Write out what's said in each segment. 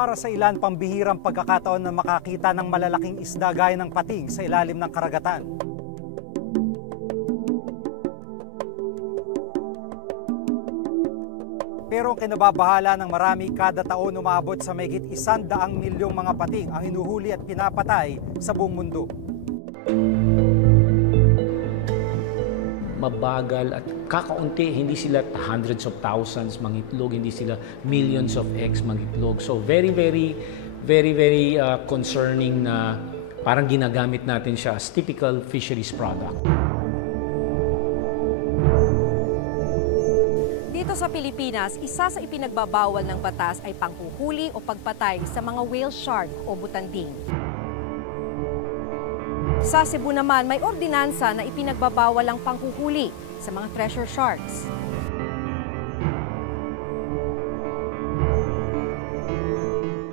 Para sa ilan, pambihirang pagkakataon na makakita ng malalaking isda gaya ng pating sa ilalim ng karagatan. Pero kinababahala ng marami, kada taon umabot sa mahigit 100 milyong mga pating ang hinuhuli at pinapatay sa buong mundo. Mabagal at kakaunti, hindi sila hundreds of thousands mangitlog, hindi sila millions of eggs mangitlog. So very concerning na parang ginagamit natin siya as typical fisheries product. Dito sa Pilipinas, isa sa ipinagbabawal ng batas ay panghuhuli o pagpatay sa mga whale shark o butanding. Sa Cebu naman, may ordinansa na ipinagbabawal ang panghuhuli sa mga treasure sharks.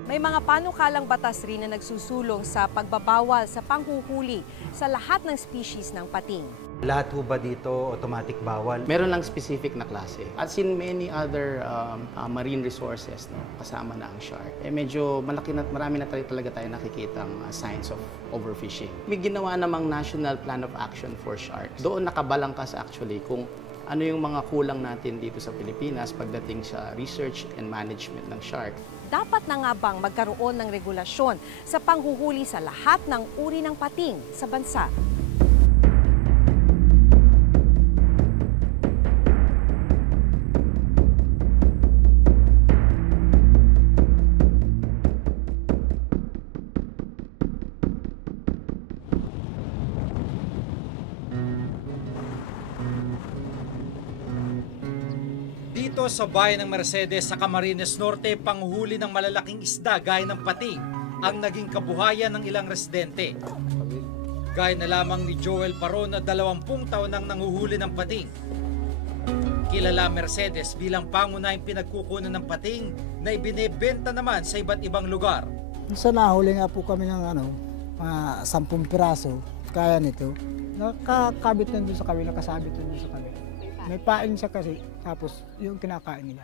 May mga panukalang batas rin na nagsusulong sa pagbabawal sa panghuhuli sa lahat ng species ng pating. Lahat ho ba dito automatic bawal? Meron lang specific na klase. As in many other marine resources, no, kasama na ang shark. Medyo malaki na, marami na talaga tayo nakikitang signs of overfishing. May ginawa namang National Plan of Action for Sharks. Doon nakabalangkas actually kung ano yung mga kulang natin dito sa Pilipinas pagdating sa research and management ng shark. Dapat na nga bang magkaroon ng regulasyon sa panghuhuli sa lahat ng uri ng pating sa bansa? Dito sa bayan ng Mercedes sa Camarines Norte, panghuli ng malalaking isda gaya ng pating ang naging kabuhayan ng ilang residente. Gaya na lamang ni Joel Paron na 20 taon nang nanguhuli ng pating. Kilala Mercedes bilang pangunahing pinagkukunan ng pating na ibinebenta naman sa iba't ibang lugar. Sa nahuli nga po kami ng 10 piraso, kaya nito. Nakakabit na doon sa kabila, nakasabit na doon sa kabila. May pain siya kasi, tapos yung kinakain nila.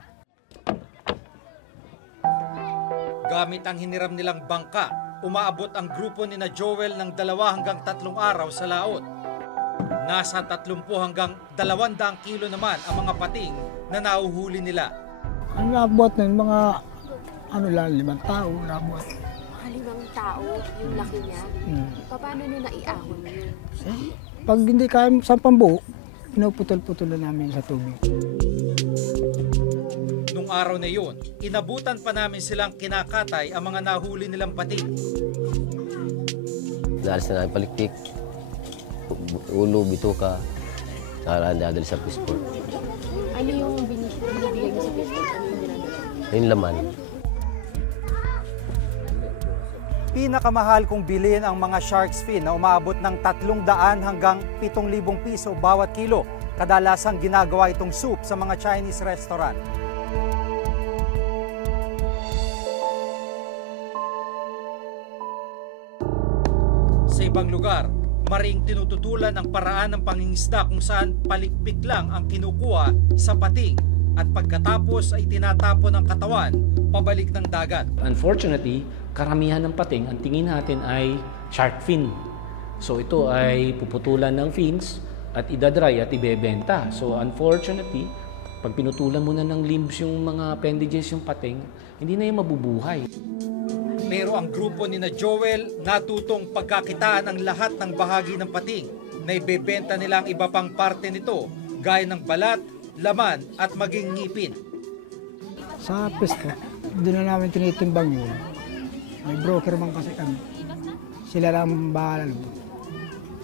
Gamit ang hiniram nilang bangka, umaabot ang grupo ni na Joel ng 2 hanggang 3 araw sa laot. Nasa 30 hanggang 200 kilo naman ang mga pating na nauhuli nila. Ang nabuhat ng mga 5 tao nabuhat. 5 tao, yung laki niya? Paano nyo naiahon yun? Pag hindi kaya sa pambuo, pinuputol-putol na namin sa tubig. Nung araw na yun, inabutan pa namin silang kinakatay ang mga nahuli nilang pating. Naalis na namin palikpik, ulo, bituka, nakadadali sa fishport. Ano yung binibigay nyo sa fishport? Ano yung ginagawa? Yung laman. Pinakamahal kong bilhin ang mga shark's fin na umaabot ng 300 hanggang 7,000 piso bawat kilo. Kadalasang ginagawa itong soup sa mga Chinese restaurant. Sa ibang lugar, maring tinututulan ang paraan ng pangingisda kung saan palikpik lang ang kinukuha sa pating at pagkatapos ay tinatapon ang katawan pabalik ng dagat. Unfortunately, karamihan ng pating, ang tingin natin ay shark fin. So ito ay puputulan ng fins at idadry at ibebenta. So unfortunately, pag pinutulan mo na ng limbs yung mga appendages yung pating, hindi na yung mabubuhay. Pero ang grupo ni na Joel natutong pagkakitaan ang lahat ng bahagi ng pating na ibebenta nila ang iba pang parte nito gaya ng balat, laman at maging ngipin. Sa pesto, doon na namin tinitimbang yun. May broker man kasi kami. Sila lang bahala.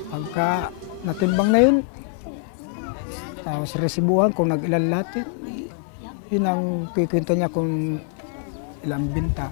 Pagka natimbang na yun, tapos resibuhan kung nag-ilan lahat yun ang kikwento niya kung ilang binta.